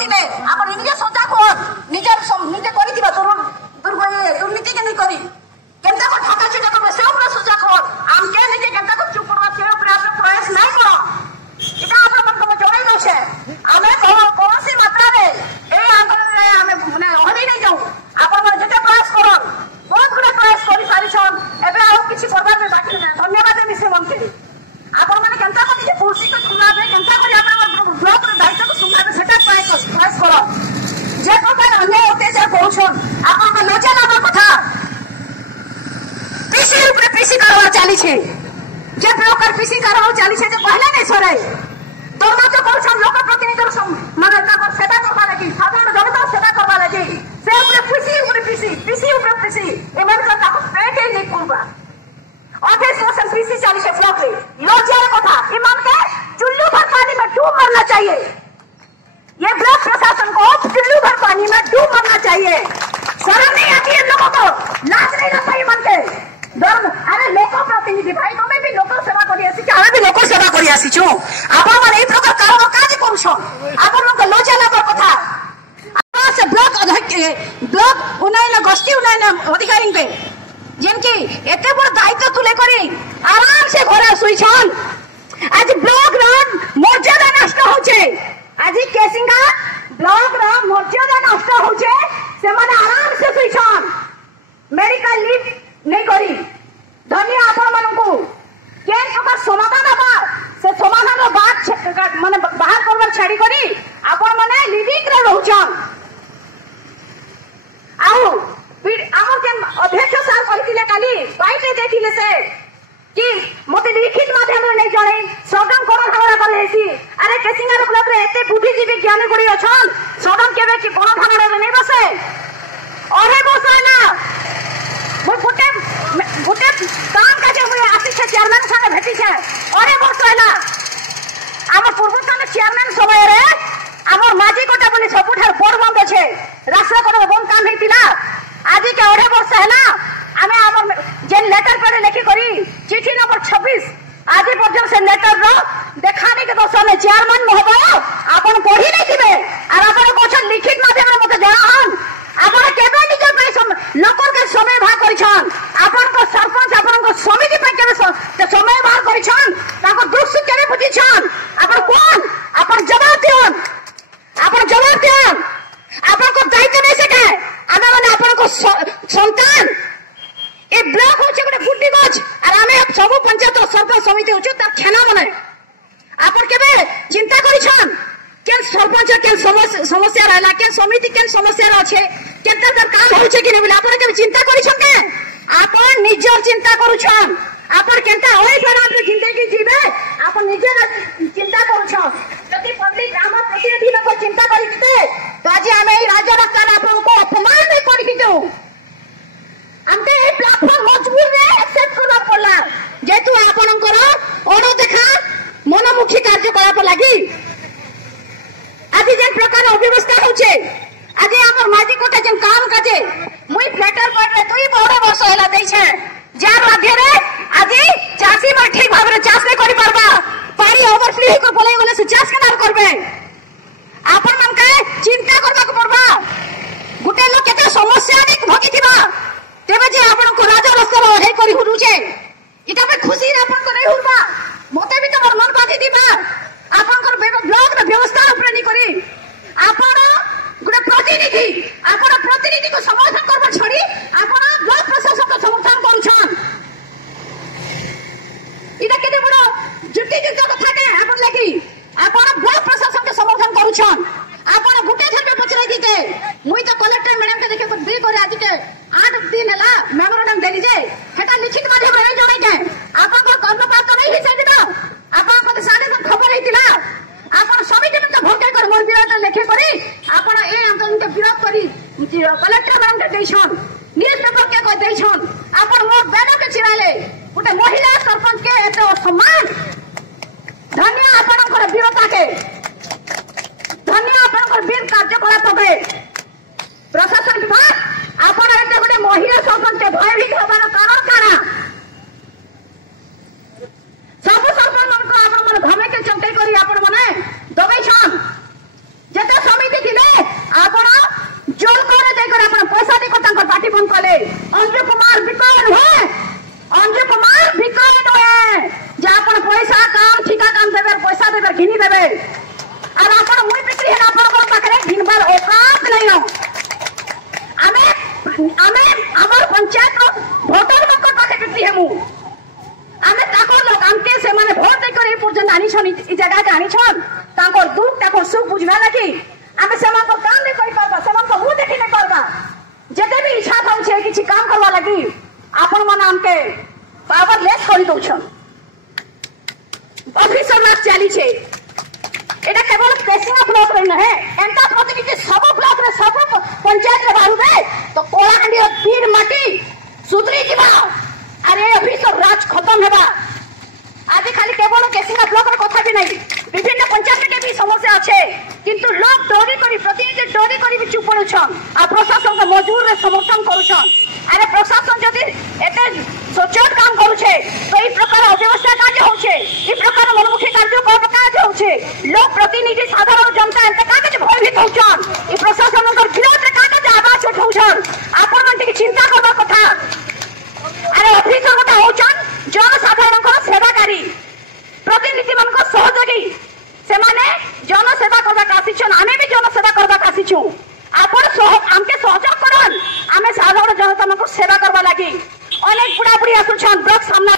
କରୁଥିବେ ଆପଣ ନିଜେ ସଜାଗ ହୁଅ ନିଜେ କରିଥିବା ଦୁର୍ନୀତି के नहीं करी केनता को ठाका छुटा करबे से ऊपर सजाग हुଅ आम के নিজে केनता को चुप करबा से ऊपर आप प्रयास नहीं करो এটা आपण मन को जणाई दउछे आमे कौनसी मात्रा रे ए आंदोलन रे आमे माने हरि नहीं जाऊ आपण मन जते प्रयास करो बहुत गुडे प्रयास करी सारी छन एबे आउ किछि करबा में बाकी नै धन्यवाद मिसे मंत्री आपण माने केनता को जे कुर्सी को सुनाबे केनता करी आपण ब्लॉक रे दायित्व को सुनाबे सेटा प्रयास करो जे प्रकार अन्याय अत्याचार करूछन आपण को लज्जा लागा कथा पीसी ऊपर पीसी करवा चाली छे जे प्रकार पीसी करवा चाली छे जे पहले नै सरे दरमा तो करूछन लोक प्रतिनिधि माने ताकर सेवा करबा लागि साधारण जनता सेवा करबा लागि से ऊपर पीसी ऊपर पीसी एमन का ताको पेटे नै करबा 28% पीसी चाली छे ब्लॉक रे लज्जार कथा ईमान के चुल्लू भर पानी में डूब मरना चाहिए ये ब्लॉक प्रशासन को चुल्लू भर पानी में डूब मरना चाहिए शर्म नहीं आती है लोगों को लाज नहीं लगता ईमान के अरे लोक प्रतिनिधि भाई तुम भी लोक सेवा करी आसी आमे भी लोक सेवा करी आसी छु आपण माने ए प्रकार काम काज करूछो आपण लोग लज्जा लागर कथा आपण से ब्लॉक उन्नयन गोष्ठी उन्नयन अधिकारी पे जेनकी एते बड़ दायित्व तुले करी आराम से घरे सुई छन आज ब्लॉक रो मर्यादा नष्ट होचे आज केसिंगा ब्लॉक रो मर्यादा नष्ट होचे से माने आराम से सुई छन मेडिकल लीव नहीं करी धन्य आपण मानकू केन प्रकार समाधान हबा से समाधान रो बात माने बाहर करबार छाड़ी करी आपण माने लिविंग रे रहउछन आउ हमर केन अध्यक्ष सर कहिथिले काली बाइटे देथिले से कि मते लिखित माध्यम रे नहीं जणे सदन कोन हमरा कलेसी अरे केसिंगा ब्लॉक रे एते बुद्धिजीवी ज्ञानी गुडी अछन सदन केबे कि बड़ थाना रे नहीं बसे अरे बसे ना गोटे काम काजे हुए आसी छे चेयरमैन संगे भेटी छे अरे बसे ना हमर पूर्वतन चेयरमैन समय रे हमर माजी कोटा बोली सबुठार बड़ बंद छे राष्ट्र कोन बंद काम हेतिला आज के अढ़े वर्ष है ना आमे हमर जे लेटर पर लिखि करी चिट्ठी नंबर 26 आज पर्यंत से लेटर रो देखाने के दोष में चेयरमैन महोदय आपण पढ़ी नहीं थिबे और आपण कोछ लिखित माध्यम में मते जणाहन आपण केबे निजे पे लोकर के समय भाग करिछन आपण को सरपंच आपण को समिति पे केबे समय भाग करिछन ताको दुख सुख केबे बुझिछन आपण कोन आपण जवाब दियन आपण को दायित्व नहीं सके आमे माने आपण को संतान ए ब्लॉक होचे गोटे गुड्डी गछ और आमे सब पंचायत सरपंच समिति होचे तार खेना माने आपण केबे चिंता करिछन केन सरपंच केन समस्या रहला केन समिति केन समस्या रहछे केतर कर काम होचे कि नै बोले आपण केबे चिंता करिछन के आपण निजर चिंता करूछन आपण केनता ओइ फराम रे जिंदगी जीवे आपण निजे चिंता करूछन जति पब्लिक काम प्रतिनिधि लोग चिंता करिते तो आज आमे राज्य रास्ता आपण को अपमान नहीं करि दो हमके ए प्लेटफॉर्म मजबूर रे एक्सेप्ट करबा पड़ला जेतु आपनकर ओडो देखा मनमुखी कार्यकलाप लागि आज जे प्रकार अव्यवस्था होचे आज हमर माजी कोटा जे काम काजे मुई फ्लेटर पर रे तुई बड़ वर्ष होला दै छे जार माध्य रे आज चासी म ठीक भाबरे चाष नै करि परबा पानी ओवरफ्लो को बोले बोले से चाष केना करबे आपन मन के चिंता करबा को पड़बा गुटे लोग केते समस्या नै भगिथिबा तेबे जे आपन को राजा रास्ता हे करि हुरुचे इटा पे खुशी रे आपन को नै हुरबा मते भी तोर मन बाधी दिबा आपन को ब्लॉक रे व्यवस्था ऊपर नै करी आपन गुटे प्रतिनिधि को समर्थन करबा छोड़ी आपन ब्लॉक प्रशासन को समर्थन करूछन इटा केते बड़ जुटी कथा के आपन लागि आपन ब्लॉक प्रशासन के समर्थन करूछन आपन गुटे थर पे पचराई दिते मुई तो कलेक्टर मैडम के देखे पर दे करे आज के 8 दिन हला मेमोरेंडम देली जे हेटा लिखित माध्यम रे जणाई के आपन को कर्मपात नहीं हिसे दिबा आपन को साडे तक खबर हेतिला आपन समिति में तो भोटे कर मोर विरोध लेखे करी आपन ए आंदोलन के विरोध करी कलेक्टर मैडम के देछन न्यूज पेपर के को देछन आपन मोर बेना के चिराले गुटे महिला सरपंच के एते सम्मान धन्य आपन वीरता के धन्य आपन वीर कार्यकलाप के प्रशासन विभाग आपन एते गोटे महिला सरपंच के भयभीत होबार कारण काना सब सरपंच मन को आपन मन घमे के चंटे करी आपन माने दबै छन जेते समिति अंजू कुमार विक्रय नुहे, अंजू कुमार विक्रय नुहे जे आपण पैसा काम ठिका काम देबे, पैसा देबे घिनी देबे और आपण मुई बिक्री है आपण पाखरे घिनबार औकात नहीं हो। आमे हमर पंचायत रो वोटर लोक पाखे बिक्री है मु आमे ताको लोग हमके से माने वोट दे कर ए पर्यंत आनी छन ई जगह के आनी छन ताको दुख ताको सुख बुझवा लगी आमे समान को काम नहीं करि पाबा, समान को मुंह देखि नहीं करबा। जते भी इच्छा थाउ छे किछि काम करवा लगी आपण मन हमके पावरलेस करि दउ छन। ऑफिसर लाग चाली छे एटा केवल पेसिंगा ब्लॉक रे नहे, एंता प्रतिनिधि सब ब्लॉक रे सब पंचायत रे बारुबे तो कोलाहांडी और पीर माटी सुधरी जिबा। अरे ऑफिसर राज खत्म हेबा। आज खाली केवल केसिंगा ब्लॉक रे कथा भी नहीं, विभिन्न पंचायत के भी समस्या अच्छे किंतु लोग डोरी करी प्रतिनिधि डोरी करी भी चुप पड़ुछन आ प्रशासन के मजबूर रे समर्थन करूछन। अरे प्रशासन जदि एते सचोट काम करूछे तो ई प्रकार अव्यवस्था कार्य होछे, ई प्रकार मनमुखी कार्य कार्य होछे, लोग प्रतिनिधि साधारण जनता एते कागज भयभीत होछन, ई प्रशासन के विरोध रे कागज आवाज उठाउछन। आपण मन टिके चिंता करबा कथा। अरे ऑफिसर कथा होछन जनसाधारण को सेवाकारी, प्रतिनिधि मन को सहयोगी, से माने जन सेवा करबा कासीछन, आमे भी जन सेवा करबा कासीछु। आपण हमके सहयोग करन, आमे साधारण जनता मन को सेवा करबा लागि अनेक बुढ़ा बुढ़ी आसुछन ब्लॉक सामना